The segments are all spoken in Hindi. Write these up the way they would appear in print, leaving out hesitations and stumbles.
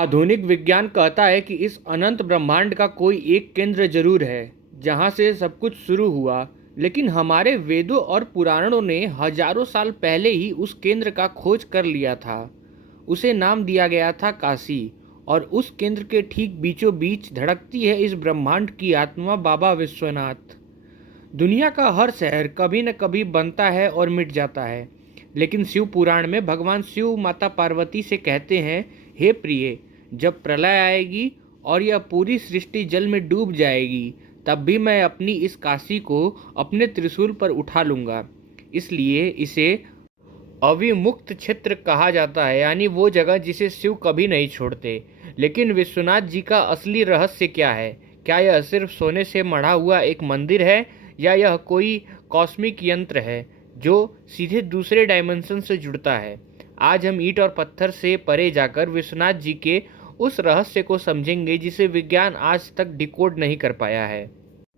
आधुनिक विज्ञान कहता है कि इस अनंत ब्रह्मांड का कोई एक केंद्र जरूर है जहां से सब कुछ शुरू हुआ। लेकिन हमारे वेदों और पुराणों ने हजारों साल पहले ही उस केंद्र का खोज कर लिया था। उसे नाम दिया गया था काशी। और उस केंद्र के ठीक बीचों बीच धड़कती है इस ब्रह्मांड की आत्मा, बाबा विश्वनाथ। दुनिया का हर शहर कभी न कभी बनता है और मिट जाता है, लेकिन शिव पुराण में भगवान शिव माता पार्वती से कहते हैं, हे प्रिय, जब प्रलय आएगी और यह पूरी सृष्टि जल में डूब जाएगी, तब भी मैं अपनी इस काशी को अपने त्रिशूल पर उठा लूँगा। इसलिए इसे अविमुक्त क्षेत्र कहा जाता है, यानी वो जगह जिसे शिव कभी नहीं छोड़ते। लेकिन विश्वनाथ जी का असली रहस्य क्या है? क्या यह सिर्फ सोने से मढ़ा हुआ एक मंदिर है, या यह कोई कॉस्मिक यंत्र है जो सीधे दूसरे डायमेंशन से जुड़ता है? आज हम ईंट और पत्थर से परे जाकर विश्वनाथ जी के उस रहस्य को समझेंगे जिसे विज्ञान आज तक डिकोड नहीं कर पाया है।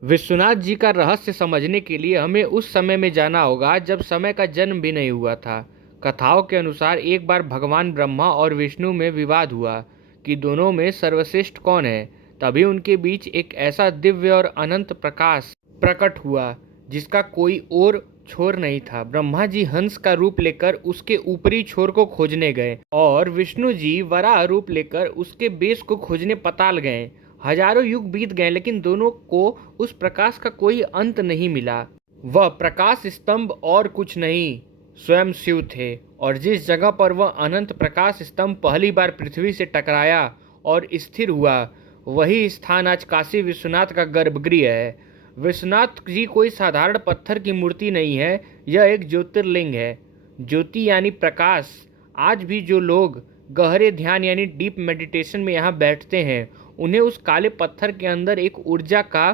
विश्वनाथ जी का रहस्य समझने के लिए हमें उस समय में जाना होगा जब समय का जन्म भी नहीं हुआ था। कथाओं के अनुसार एक बार भगवान ब्रह्मा और विष्णु में विवाद हुआ कि दोनों में सर्वश्रेष्ठ कौन है। तभी उनके बीच एक ऐसा दिव्य और अनंत प्रकाश प्रकट हुआ जिसका कोई और छोर नहीं था। ब्रह्मा जी हंस का रूप लेकर उसके ऊपरी छोर को खोजने गए और विष्णु जी वराह रूप लेकर उसके बेस को खोजने पाताल गए। हजारों युग बीत गए, लेकिन दोनों को उस प्रकाश का कोई अंत नहीं मिला। वह प्रकाश स्तंभ और कुछ नहीं, स्वयं शिव थे। और जिस जगह पर वह अनंत प्रकाश स्तंभ पहली बार पृथ्वी से टकराया और स्थिर हुआ, वही स्थान आज काशी विश्वनाथ का गर्भगृह है। विश्वनाथ जी कोई साधारण पत्थर की मूर्ति नहीं है, यह एक ज्योतिर्लिंग है। ज्योति यानी प्रकाश। आज भी जो लोग गहरे ध्यान यानी डीप मेडिटेशन में यहाँ बैठते हैं, उन्हें उस काले पत्थर के अंदर एक ऊर्जा का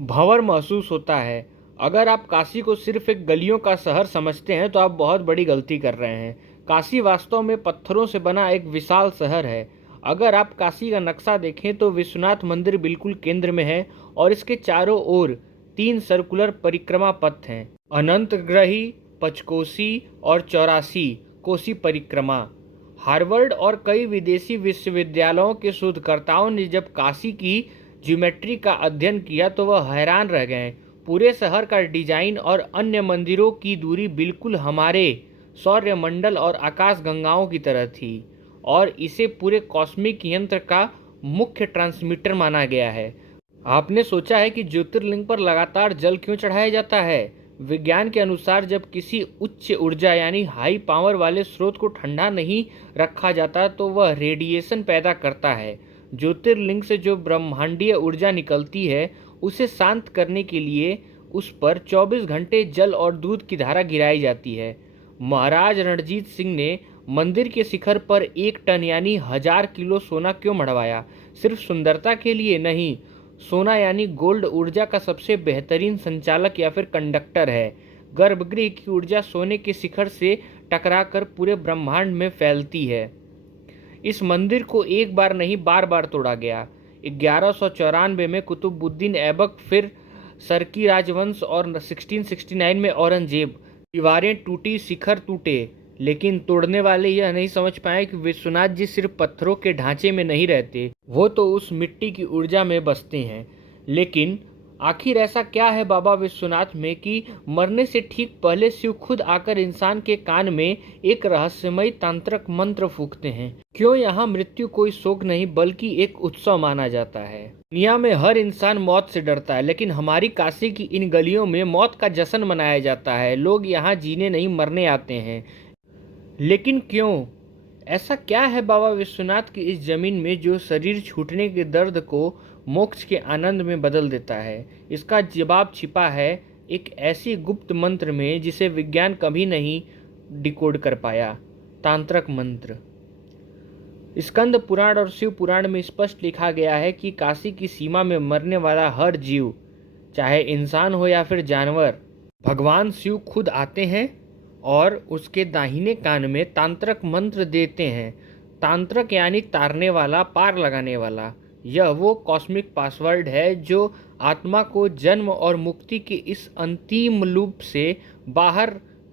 भंवर महसूस होता है। अगर आप काशी को सिर्फ एक गलियों का शहर समझते हैं तो आप बहुत बड़ी गलती कर रहे हैं। काशी वास्तव में पत्थरों से बना एक विशाल शहर है। अगर आप काशी का नक्शा देखें तो विश्वनाथ मंदिर बिल्कुल केंद्र में है और इसके चारों ओर 3 सर्कुलर परिक्रमा पथ हैं, अनंतग्रही, पचकोसी और 84 कोसी परिक्रमा। हार्वर्ड और कई विदेशी विश्वविद्यालयों के शोधकर्ताओं ने जब काशी की ज्योमेट्री का अध्ययन किया तो वह हैरान रह गए। पूरे शहर का डिजाइन और अन्य मंदिरों की दूरी बिल्कुल हमारे सौरमंडल और आकाश गंगाओं की तरह थी, और इसे पूरे कॉस्मिक यंत्र का मुख्य ट्रांसमीटर माना गया है। आपने सोचा है कि ज्योतिर्लिंग पर लगातार जल क्यों चढ़ाया जाता है? विज्ञान के अनुसार जब किसी उच्च ऊर्जा यानी हाई पावर वाले स्रोत को ठंडा नहीं रखा जाता तो वह रेडिएशन पैदा करता है। ज्योतिर्लिंग से जो ब्रह्मांडीय ऊर्जा निकलती है, उसे शांत करने के लिए उस पर 24 घंटे जल और दूध की धारा गिराई जाती है। महाराज रणजीत सिंह ने मंदिर के शिखर पर 1 टन यानी 1000 किलो सोना क्यों मढ़वाया? सिर्फ सुंदरता के लिए नहीं। सोना यानी गोल्ड ऊर्जा का सबसे बेहतरीन संचालक या फिर कंडक्टर है। गर्भगृह की ऊर्जा सोने के शिखर से टकराकर पूरे ब्रह्मांड में फैलती है। इस मंदिर को एक बार नहीं बार बार तोड़ा गया। 1194 में कुतुबुद्दीन ऐबक, फिर सरकी राजवंश और 1669 में औरंगजेब। दीवारें टूटी, शिखर टूटे, लेकिन तोड़ने वाले यह नहीं समझ पाए कि विश्वनाथ जी सिर्फ पत्थरों के ढांचे में नहीं रहते, वो तो उस मिट्टी की ऊर्जा में बसते हैं। लेकिन आखिर ऐसा क्या है बाबा विश्वनाथ में कि मरने से ठीक पहले शिव खुद आकर इंसान के कान में एक रहस्यमयी तांत्रिक मंत्र फूंकते हैं? क्यों यहाँ मृत्यु कोई शोक नहीं बल्कि एक उत्सव माना जाता है? दुनिया में हर इंसान मौत से डरता है, लेकिन हमारी काशी की इन गलियों में मौत का जश्न मनाया जाता है। लोग यहाँ जीने नहीं मरने आते हैं। लेकिन क्यों? ऐसा क्या है बाबा विश्वनाथ की इस जमीन में जो शरीर छूटने के दर्द को मोक्ष के आनंद में बदल देता है? इसका जवाब छिपा है एक ऐसी गुप्त मंत्र में जिसे विज्ञान कभी नहीं डिकोड कर पाया। तांत्रिक मंत्र। स्कंद पुराण और शिव पुराण में स्पष्ट लिखा गया है कि काशी की सीमा में मरने वाला हर जीव, चाहे इंसान हो या फिर जानवर, भगवान शिव खुद आते हैं और उसके दाहिने कान में तांत्रिक मंत्र देते हैं। तांत्रिक यानी तारने वाला, पार लगाने वाला। यह वो कॉस्मिक पासवर्ड है जो आत्मा को जन्म और मुक्ति के इस अंतिम लूप से बाहर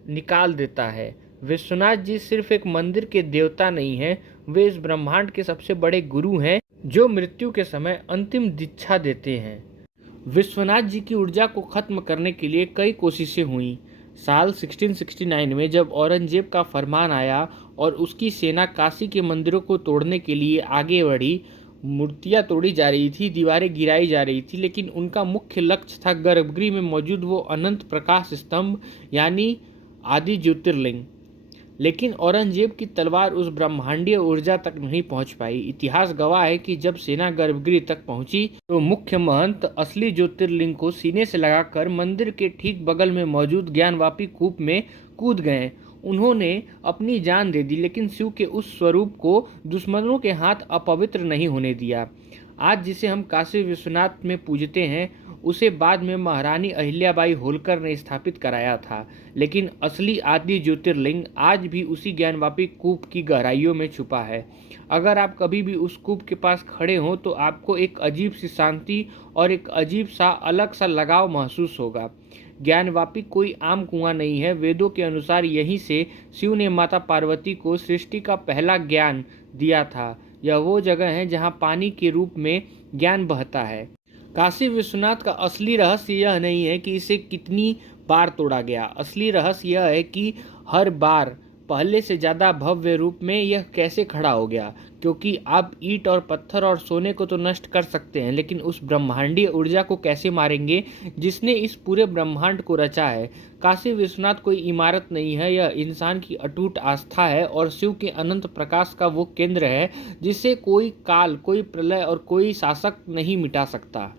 निकाल देता है। विश्वनाथ जी सिर्फ एक मंदिर के देवता नहीं हैं, वे इस ब्रह्मांड के सबसे बड़े गुरु हैं जो मृत्यु के समय अंतिम दीक्षा देते हैं। विश्वनाथ जी की ऊर्जा को खत्म करने के लिए कई कोशिशें हुई। साल 1669 में जब औरंगजेब का फरमान आया और उसकी सेना काशी के मंदिरों को तोड़ने के लिए आगे बढ़ी, मूर्तियां तोड़ी जा रही थी, दीवारें गिराई जा रही थी, लेकिन उनका मुख्य लक्ष्य था गर्भगृह में मौजूद वो अनंत प्रकाश स्तंभ यानी आदि ज्योतिर्लिंग। लेकिन औरंगजेब की तलवार उस ब्रह्मांडीय ऊर्जा तक नहीं पहुंच पाई। इतिहास गवाह है कि जब सेना गर्भगृह तक पहुंची तो मुख्य महंत असली ज्योतिर्लिंग को सीने से लगाकर मंदिर के ठीक बगल में मौजूद ज्ञानवापी कूप में कूद गए। उन्होंने अपनी जान दे दी, लेकिन शिव के उस स्वरूप को दुश्मनों के हाथ अपवित्र नहीं होने दिया। आज जिसे हम काशी विश्वनाथ में पूजते हैं, उसे बाद में महारानी अहिल्याबाई होलकर ने स्थापित कराया था, लेकिन असली आदि ज्योतिर्लिंग आज भी उसी ज्ञानवापी कूप की गहराइयों में छुपा है। अगर आप कभी भी उस कूप के पास खड़े हों तो आपको एक अजीब सी शांति और एक अजीब सा अलग सा लगाव महसूस होगा। ज्ञानवापी कोई आम कुआं नहीं है। वेदों के अनुसार यहीं से शिव ने माता पार्वती को सृष्टि का पहला ज्ञान दिया था। यह वो जगह है जहाँ पानी के रूप में ज्ञान बहता है। काशी विश्वनाथ का असली रहस्य यह नहीं है कि इसे कितनी बार तोड़ा गया। असली रहस्य यह है कि हर बार पहले से ज़्यादा भव्य रूप में यह कैसे खड़ा हो गया। क्योंकि आप ईंट और पत्थर और सोने को तो नष्ट कर सकते हैं, लेकिन उस ब्रह्मांडीय ऊर्जा को कैसे मारेंगे जिसने इस पूरे ब्रह्मांड को रचा है। काशी विश्वनाथ कोई इमारत नहीं है, यह इंसान की अटूट आस्था है और शिव के अनंत प्रकाश का वो केंद्र है जिसे कोई काल, कोई प्रलय और कोई शासक नहीं मिटा सकता।